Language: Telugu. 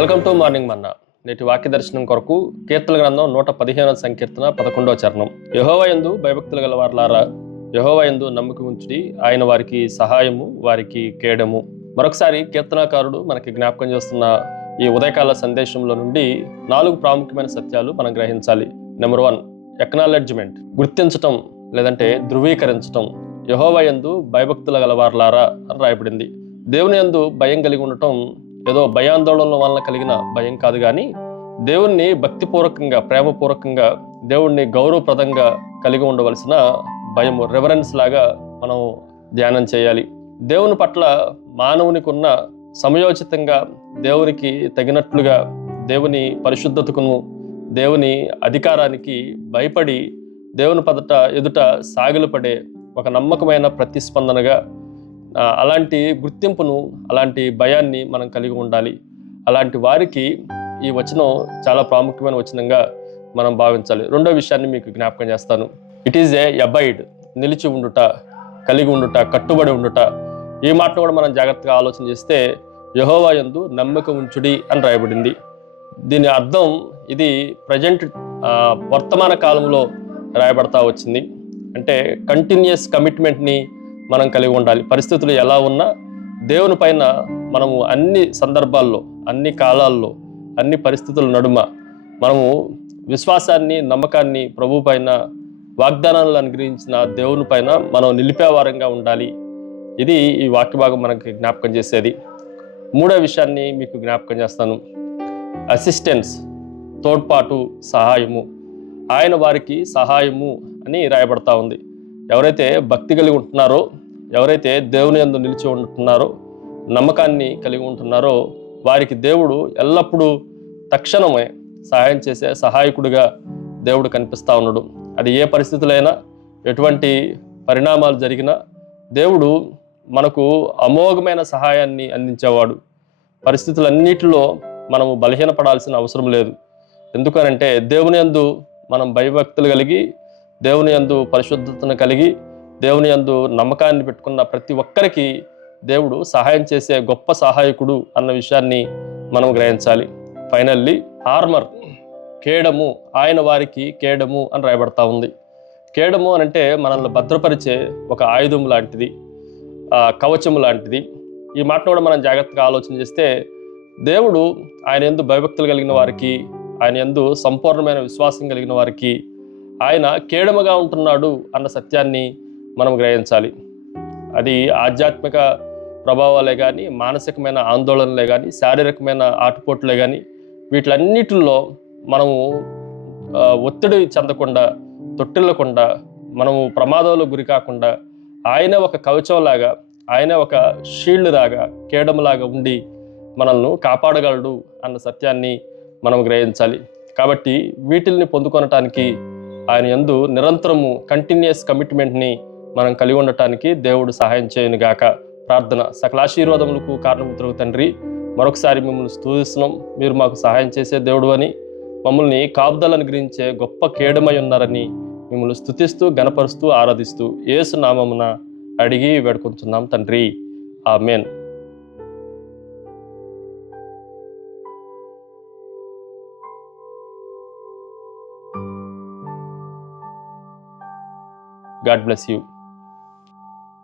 వెల్కమ్ టు మార్నింగ్ మన్నా. నేటి వాక్య దర్శనం కొరకు కీర్తన గ్రంథం 115వ సంకీర్తన 11వ చరణం. యెహోవా యందు భయభక్తులు గలవారలారా, యెహోవా యందు నమ్మకం ఉంచుడి, ఆయన వారికి సహాయము, వారికి కేడము. మరొకసారి కీర్తనాకారుడు మనకి జ్ఞాపకం చేస్తున్న ఈ ఉదయకాల సందేశంలో నుండి 4 ప్రాముఖ్యమైన సత్యాలు మనం గ్రహించాలి. నెంబర్ 1, ఎక్నాలెడ్జ్మెంట్, గుర్తించటం లేదంటే ధృవీకరించటం. యెహోవా యందు భయభక్తులు గలవారలారా అని రాయబడింది. దేవుని యందు భయం కలిగి ఉండటం ఏదో భయాందోళనల వలన కలిగిన భయం కాదు, కానీ దేవుణ్ణి భక్తిపూర్వకంగా, ప్రేమపూర్వకంగా, దేవుణ్ణి గౌరవప్రదంగా కలిగి ఉండవలసిన భయము, రెవరెన్స్ లాగా మనం ధ్యానం చేయాలి. దేవుని పట్ల మానవునికి ఉన్న సమయోచితంగా, దేవునికి తగినట్లుగా, దేవుని పరిశుద్ధతకును, దేవుని అధికారానికి భయపడి దేవుని ఎదుట సాగిలపడే ఒక నమ్మకమైన ప్రతిస్పందనగా అలాంటి గుర్తింపును, అలాంటి భయాన్ని మనం కలిగి ఉండాలి. అలాంటి వారికి ఈ వచనం చాలా ప్రాముఖ్యమైన వచనంగా మనం భావించాలి. రెండో విషయాన్ని మీకు జ్ఞాపకం చేస్తాను. ఇట్ ఈజ్ ఏ అబైడ్, నిలిచి ఉండుట, కలిగి ఉండుట, కట్టుబడి ఉండుట. ఈ మాటను కూడా మనం జాగ్రత్తగా ఆలోచన చేస్తే యెహోవా యందు నమ్మకం ఉంచుడి అని రాయబడింది. దీని అర్థం ఇది ప్రజెంట్ వర్తమాన కాలంలో రాయబడతా వచ్చింది. అంటే కంటిన్యూస్ కమిట్మెంట్ని మనం కలిగి ఉండాలి. పరిస్థితులు ఎలా ఉన్నా దేవుని పైన మనము అన్ని సందర్భాల్లో, అన్ని కాలాల్లో, అన్ని పరిస్థితుల నడుమ మనము విశ్వాసాన్ని, నమ్మకాన్ని ప్రభు పైన, వాగ్దానాలను అనుగ్రహించిన దేవుని పైన మనం నిలిపేవారంగా ఉండాలి. ఇది ఈ వాక్య భాగం మనకి జ్ఞాపకం చేసేది. మూడో విషయాన్ని మీకు జ్ఞాపకం చేస్తాను. అసిస్టెన్స్, తోడ్పాటు, సహాయము. ఆయన వారికి సహాయము అని రాయబడతా ఉంది. ఎవరైతే భక్తి కలిగి ఉంటున్నారో, ఎవరైతే దేవుని యందు నిలిచి ఉంటున్నారో, నమ్మకాన్ని కలిగి ఉంటున్నారో, వారికి దేవుడు ఎల్లప్పుడూ తక్షణమే సహాయం చేసే సహాయకుడిగా దేవుడు కనిపిస్తూ ఉన్నాడు. అది ఏ పరిస్థితులైనా, ఎటువంటి పరిణామాలు జరిగినా దేవుడు మనకు అమోఘమైన సహాయాన్ని అందించేవాడు. పరిస్థితులన్నిటిలో మనము బలహీనపడాల్సిన అవసరం లేదు. ఎందుకనంటే దేవుని యందు మనం భయభక్తులు కలిగి, దేవుని యందు పరిశుద్ధతను కలిగి, దేవుని యందు నమ్మకాన్ని పెట్టుకున్న ప్రతి ఒక్కరికి దేవుడు సహాయం చేసే గొప్ప సహాయకుడు అన్న విషయాన్ని మనం గ్రహించాలి. ఫైనల్లీ ఆర్మర్, కేడము, ఆయన వారికి కేడము అని రాయబడతా ఉంది. కేడము అని అంటే మనల్ని భద్రపరిచే ఒక ఆయుధం లాంటిది, కవచము లాంటిది. ఈ మాట కూడా మనం జాగ్రత్తగా ఆలోచన చేస్తే దేవుడు ఆయన యందు భయభక్తులు కలిగిన వారికి, ఆయన యందు సంపూర్ణమైన విశ్వాసం కలిగిన వారికి ఆయన కేడముగా ఉంటున్నాడు అన్న సత్యాన్ని మనం గ్రహించాలి. అది ఆధ్యాత్మిక ప్రభావాలే కానీ, మానసికమైన ఆందోళనలే కానీ, శారీరకమైన ఆటుపోట్లే కానీ, వీటిలన్నిటిల్లో మనము ఒత్తిడి చెందకుండా, తొట్టిల్లకుండా, మనము ప్రమాదాలకు గురి కాకుండా ఆయనే ఒక కవచంలాగా, ఆయనే ఒక షీల్డ్ లాగా, కేడములాగా ఉండి మనల్ని కాపాడగలడు అన్న సత్యాన్ని మనం గ్రహించాలి. కాబట్టి వీటిల్ని పొందుకొనటానికి ఆయన యందు నిరంతరము కంటిన్యూస్ కమిట్మెంట్ని మనం కలిగి ఉండటానికి దేవుడు సహాయం చేయను గాక. ప్రార్థన. సకల ఆశీర్వాదములకు కారణపుత్రుడు తండ్రి, మరొకసారి మిమ్మల్ని స్తుతిస్తున్నాం. మీరు మాకు సహాయం చేసే దేవుడు అని, మమ్మల్ని కాపుదలను గురించే గొప్ప కేడమై ఉన్నారని మిమ్మల్ని స్తుతిస్తూ, గణపరుస్తూ, ఆరాధిస్తూ యేసు నామమున అడిగి వేడుకుంటున్నాం తండ్రి. ఆమేన్. God bless you.